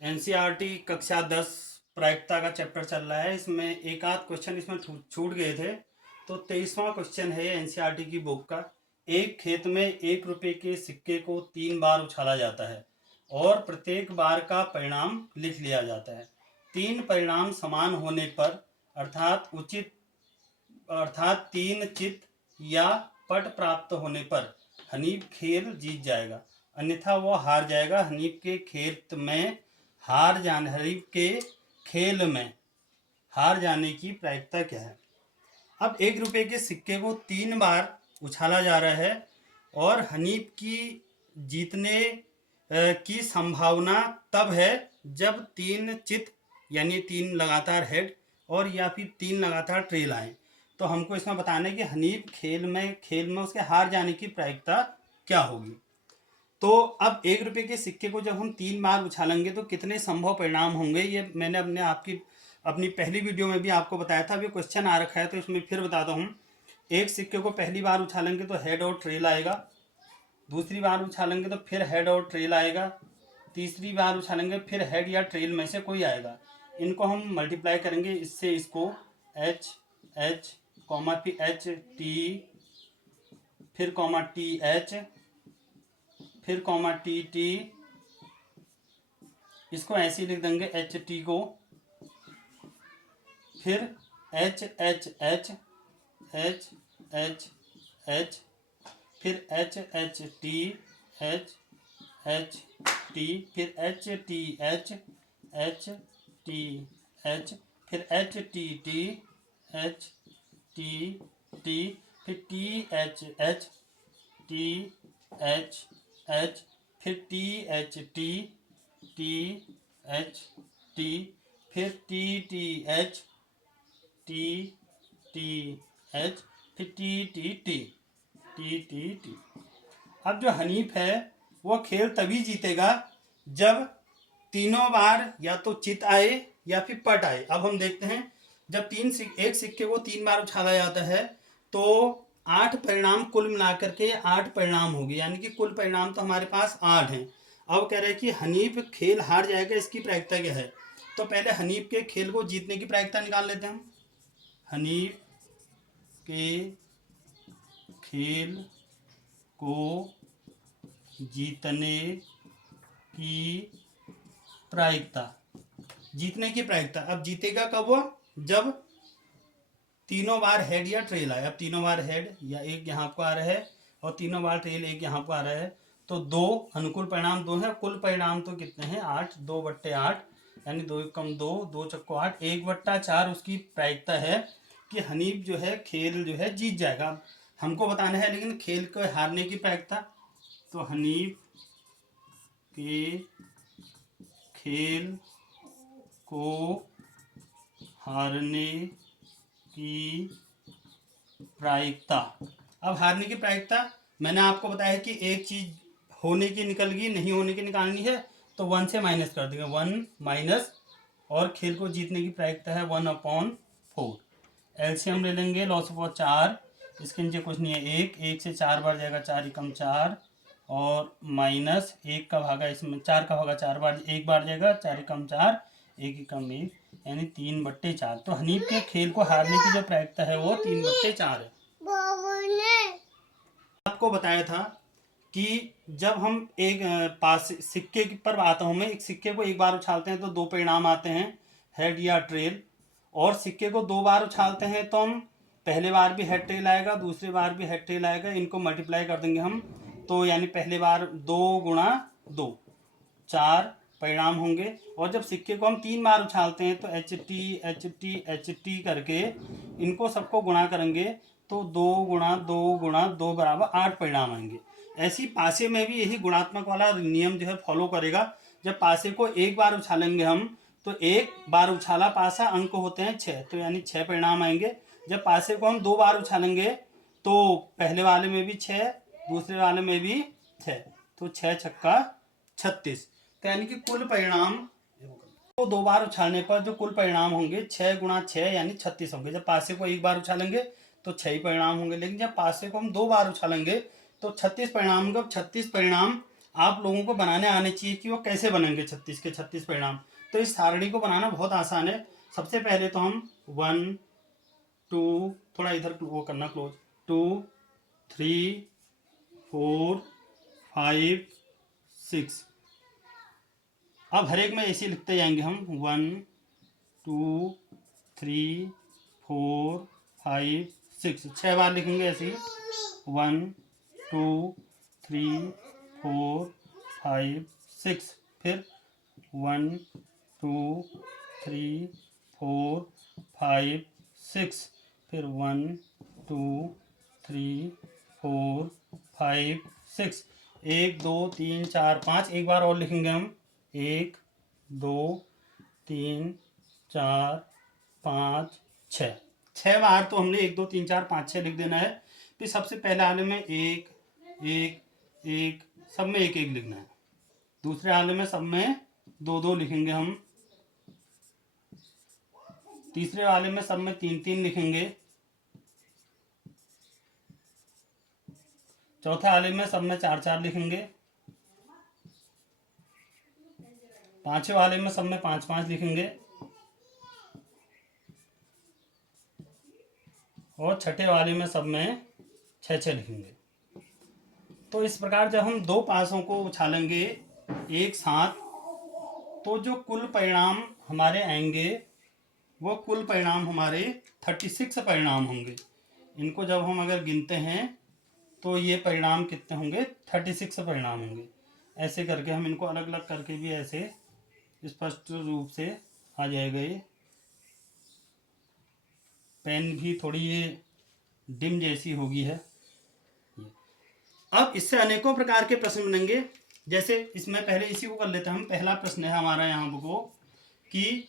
NCERT कक्षा 10 प्रायिकता का चैप्टर चल रहा है। इसमें एक आध क्वेश्चन इसमें छूट गए थे। तो 23वां क्वेश्चन है एनसीईआरटी की बुक का। एक खेत में 1 रुपए के सिक्के को 3 बार उछाला जाता है और प्रत्येक बार का परिणाम लिख लिया जाता है। 3 परिणाम समान होने पर अर्थात 3 चित या पट प्राप्त होने पर हनीफ खेल जीत जाएगा, अन्यथा वो हार जाएगा। हनीफ के खेल में हार जाने की प्रायिकता क्या है? अब 1 रुपए के सिक्के को 3 बार उछाला जा रहा है और हनीफ की जीतने की संभावना तब है जब 3 चित यानी 3 लगातार हेड और या फिर 3 लगातार ट्रेल आए। तो हमको इसमें बताना है कि हनीफ खेल में उसके हार जाने की प्रायिकता क्या होगी। तो अब 1 रुपए के सिक्के को जब हम 3 बार उछालेंगे तो कितने संभव परिणाम होंगे, ये मैंने अपनी पहली वीडियो में भी आपको बताया था। अभी क्वेश्चन आ रखा है तो इसमें फिर बताता हूँ। एक सिक्के को पहली बार उछालेंगे तो हेड और ट्रेल आएगा, दूसरी बार उछालेंगे तो फिर हेड और ट्रेल आएगा, तीसरी बार उछालेंगे फिर हेड या ट्रेल में से कोई आएगा। इनको हम मल्टीप्लाई करेंगे, इससे इसको एच एच कॉमा फिर एच टी फिर कॉमा टी एच फिर कॉमा टी टी, इसको ऐसे ही लिख देंगे एच टी को, फिर H H H H H H फिर H H T H H T फिर एच टी एच फिर H T T H T T फिर T H T H H फिर T H T H T फिर T H H फिर T. अब जो हनीफ है वो खेल तभी जीतेगा जब तीनों बार या तो चित आए या फिर पट आए। अब हम देखते हैं, जब एक सिक्के को 3 बार उछाला जाता है तो 8 परिणाम कुल मिलाकर के 8 परिणाम होंगे, यानी कि कुल परिणाम तो हमारे पास 8 हैं। अब कह रहे हैं कि हनीफ खेल हार जाएगा, इसकी प्रायिकता क्या है? तो पहले हनीफ के खेल को जीतने की प्रायिकता निकाल लेते हैं हम। हनीफ के खेल को जीतने की प्रायिकता, अब जीतेगा कब वो? जब तीनों बार हेड या ट्रेल आए। अब तीनों बार हेड या एक यहाँ को आ रहा है और तीनों बार ट्रेल एक यहाँ को आ रहा है, तो 2 अनुकूल परिणाम 2 है। कुल परिणाम तो कितने हैं? 8, 2/8 यानी 2 कम 2, 2 चक्को 8, 1/4 उसकी प्रायिकता है कि हनीफ जो है खेल जो है जीत जाएगा। हमको बताना है लेकिन खेल को हारने की प्रायिकता। तो हनीफ के खेल को हारने की प्रायिकता। अब हारने की प्रायिकता मैंने आपको बताया है कि एक चीज होने की निकल गई, नहीं होने की निकालनी है तो 1 से माइनस कर देंगे, 1 माइनस, और खेल को जीतने की प्रायिकता है 1/4। एलसीएम ले लेंगे, लॉस ऑफ 4, इसके नीचे कुछ नहीं है, 1 से 4 बार जाएगा, 4 एकम 4 और माइनस 1 का भागा, इसमें 4 का भागा 4 बार, 1 बार जाएगा, 4 एकम 4, 1 एकम 1 यानी 3/4। तो हनीफ के खेल को हारने की जो प्रायिकता है वो 3/4 है। आपको बताया था कि जब हम एक पास सिक्के पर आता हूं मैं, एक सिक्के को 1 बार उछालते हैं तो 2 परिणाम आते हैं, हेड या ट्रेल। और सिक्के को 2 बार उछालते हैं तो हम पहले बार भी हेड ट्रेल आएगा, दूसरी बार भी हेड ट्रेल आएगा, इनको मल्टीप्लाई कर देंगे हम, तो यानी पहले बार 2 गुणा 2, 4 परिणाम होंगे। और जब सिक्के को हम 3 बार उछालते हैं तो एच टी करके इनको सबको गुणा करेंगे तो 2 गुणा 2 गुणा 2 बराबर 8 परिणाम आएंगे। ऐसी पासे में भी यही गुणात्मक वाला नियम जो है फॉलो करेगा। जब पासे को 1 बार उछालेंगे हम तो 1 बार उछाला पासा, अंक होते हैं 6, तो यानी 6 परिणाम आएंगे। जब पासे को हम 2 बार उछालेंगे तो पहले वाले में भी 6, दूसरे वाले में भी 6, तो 6 छक्का 36, तो यानी कि कुल परिणाम तो 2 बार उछालने पर जो कुल परिणाम होंगे 6 गुणा 6 यानी 36 होंगे। जब पासे को 1 बार उछालेंगे तो 6 ही परिणाम होंगे, लेकिन जब पासे को हम 2 बार उछालेंगे तो 36 परिणाम होंगे। 36 परिणाम आप लोगों को बनाने आने चाहिए कि वो कैसे बनेंगे 36 के 36 परिणाम। तो इस सारणी को बनाना बहुत आसान है। सबसे पहले तो हम 1 2, थोड़ा इधर वो करना क्लोज, 2 3 4 5 6, अब हर एक में ऐसे लिखते जाएंगे हम 1 2 3 4 5 6, 6 बार लिखेंगे ऐसे ही 1 2 3 4 5 6, फिर 1 2 3 4 5 6, फिर 1 2 3 4 5 6, 1 2 3 4 5, एक बार और लिखेंगे हम 1 2 3 4 5 6, 6 बार तो हमने 1 2 3 4 5 6 लिख देना है। फिर सबसे पहले आले में 1 1 1, सब में 1 1 लिखना है। दूसरे आले में सब में 2 2 लिखेंगे हम। तीसरे वाले में सब में 3 3 लिखेंगे। चौथे वाले में सब में 4 4 लिखेंगे। पांचवे वाले में सब में 5 5 लिखेंगे। और छठे वाले में सब में 6 6 लिखेंगे। तो इस प्रकार जब हम 2 पासों को उछालेंगे एक साथ, तो जो कुल परिणाम हमारे आएंगे वो कुल परिणाम हमारे 36 परिणाम होंगे। इनको जब हम अगर गिनते हैं तो ये परिणाम कितने होंगे, 36 परिणाम होंगे। ऐसे करके हम इनको अलग अलग करके भी ऐसे स्पष्ट रूप से आ जाएगा। ये पेन भी थोड़ी ये डिम जैसी होगी है। अब इससे अनेकों प्रकार के प्रश्न बनेंगे। जैसे इसमें पहले इसी को कर लेते हैं हम। पहला प्रश्न है हमारा यहाँ को कि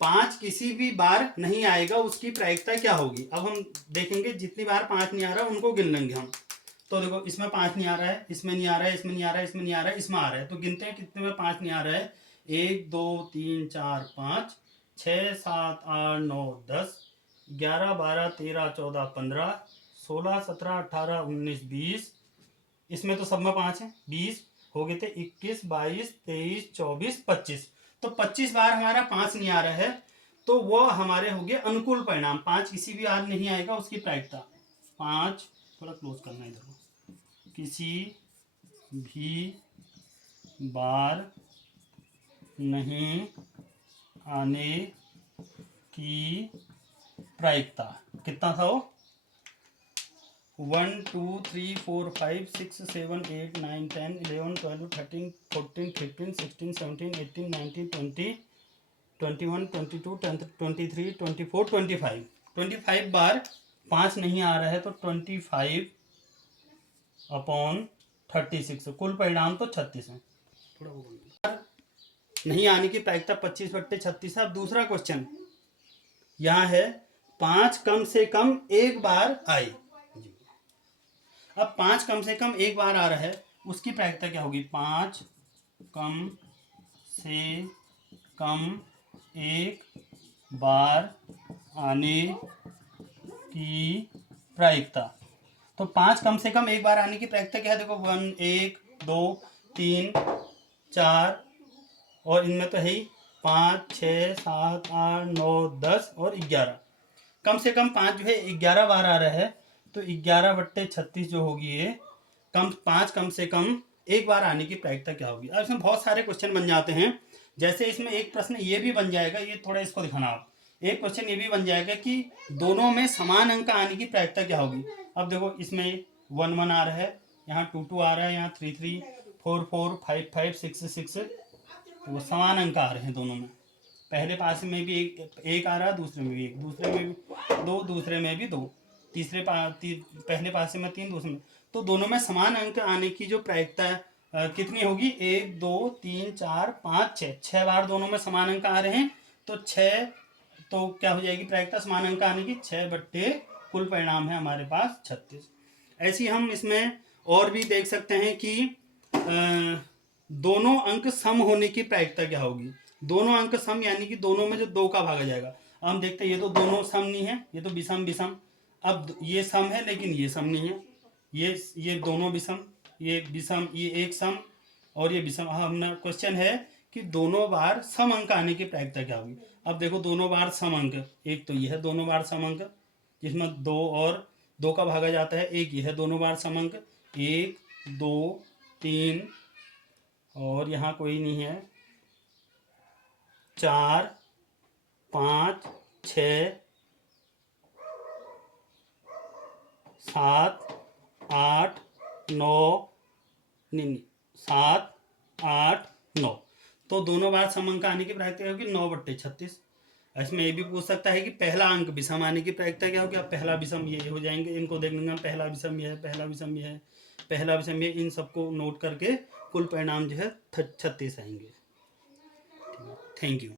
5 किसी भी बार नहीं आएगा, उसकी प्रायिकता क्या होगी। अब हम देखेंगे जितनी बार 5 नहीं आ रहा उनको गिन लेंगे हम। तो देखो इसमें 5 नहीं आ रहा है, इसमें नहीं आ रहा है, इसमें नहीं आ रहा है, इसमें नहीं आ रहा है, इसमें आ रहा है। तो गिनते हैं कितने में 5 नहीं आ रहा है। 1 2 3 4 5 6 7 8 9 10 11 12 13 14 15 16 17 18 19 20, इसमें तो सब में 5 है, 20 हो गए थे। 21 22 23 24 25, तो 25 बार हमारा 5 नहीं आ रहा है, तो वो हमारे हो गए अनुकूल परिणाम। 5 किसी भी बार नहीं आएगा उसकी प्रायिकता 5, थोड़ा क्लोज करना इधर को, किसी भी बार नहीं आने की प्रायिकता कितना था वो, 1 2 3 4 5 6 7 8 9 10 11 12 13 14 15 16 17 18 19 20 21 22 23 24 25, 25 बार 5 नहीं आ रहा है, तो 25 अपॉन 36, कुल परिणाम तो 36 है। थोड़ा नहीं आने की प्रायिकता 25/36 है। अब दूसरा क्वेश्चन यहाँ है 5 कम से कम एक बार आए। अब 5 कम से कम एक बार आ रहा है, उसकी प्रायिकता क्या होगी। 5 कम से कम एक बार आने की प्रायिकता, तो 5 कम से कम एक बार आने की प्रायिकता क्या है। देखो 1 1 2 3 4, और इनमें तो है ही 5 6 7 8 9 10 और 11, कम से कम 5 जो है 11 बार आ रहा है, तो 11/36 जो होगी ये 5 कम से कम एक बार आने की प्रायिकता क्या होगी। अब इसमें बहुत सारे क्वेश्चन बन जाते हैं। जैसे इसमें एक प्रश्न ये भी बन जाएगा, ये थोड़ा इसको दिखाना आप। एक क्वेश्चन ये भी बन जाएगा कि दोनों में समान अंक आने की प्रायिकता क्या होगी। अब देखो इसमें 1 1 आ रहा है, यहाँ 2 2 आ रहा है, यहाँ 3 3 4 4 5 5 6 6, वो समान अंक आ रहे हैं दोनों में। पहले पास में भी एक आ रहा है, दूसरे में भी एक, दूसरे में भी 2, दूसरे में भी 2, पहले पासे में 3, दूसरे में, तो दोनों में समान अंक आने की जो प्रायिकता कितनी होगी। 1 2 3 4 5 6, 6 बार दोनों में समान अंक आ रहे हैं, तो 6, तो क्या हो जाएगी प्रायिकता समान अंक आने की, 6 बट्टे कुल परिणाम है हमारे पास 36। ऐसी हम इसमें और भी देख सकते हैं कि दोनों अंक सम होने की प्रायिकता क्या होगी। दोनों अंक सम यानी कि दोनों में जो 2 का भागा जाएगा। हम देखते हैं ये तो दोनों सम नहीं है, ये तो विषम विषम। अब ये सम है लेकिन ये सम नहीं है, ये दोनों विषम, ये विषम, ये एक सम, और ये विषम। हमने क्वेश्चन है कि दोनों बार सम अंक आने की प्रायिकता क्या होगी। अब देखो दोनों बार सम अंक, एक तो ये है दोनों बार सम अंक जिसमें 2 और 2 का भागा जाता है, एक ये है दोनों बार सम अंक 1 2 3 और यहाँ कोई नहीं है 4 5 6 7 8 9 नहीं 7 8 9। तो दोनों बार सम अंक आने की प्रायिकता होगी 9/36। इसमें ये भी पूछ सकता है कि पहला अंक विषम आने की प्रायिकता क्या होगी। अब पहला विषम ये हो जाएंगे, इनको देख लेंगे, पहला विषम ये है, पहला विषम ये है, पहला विषम ये, इन सबको नोट करके कुल परिणाम जो है 36 आएंगे। Thank you.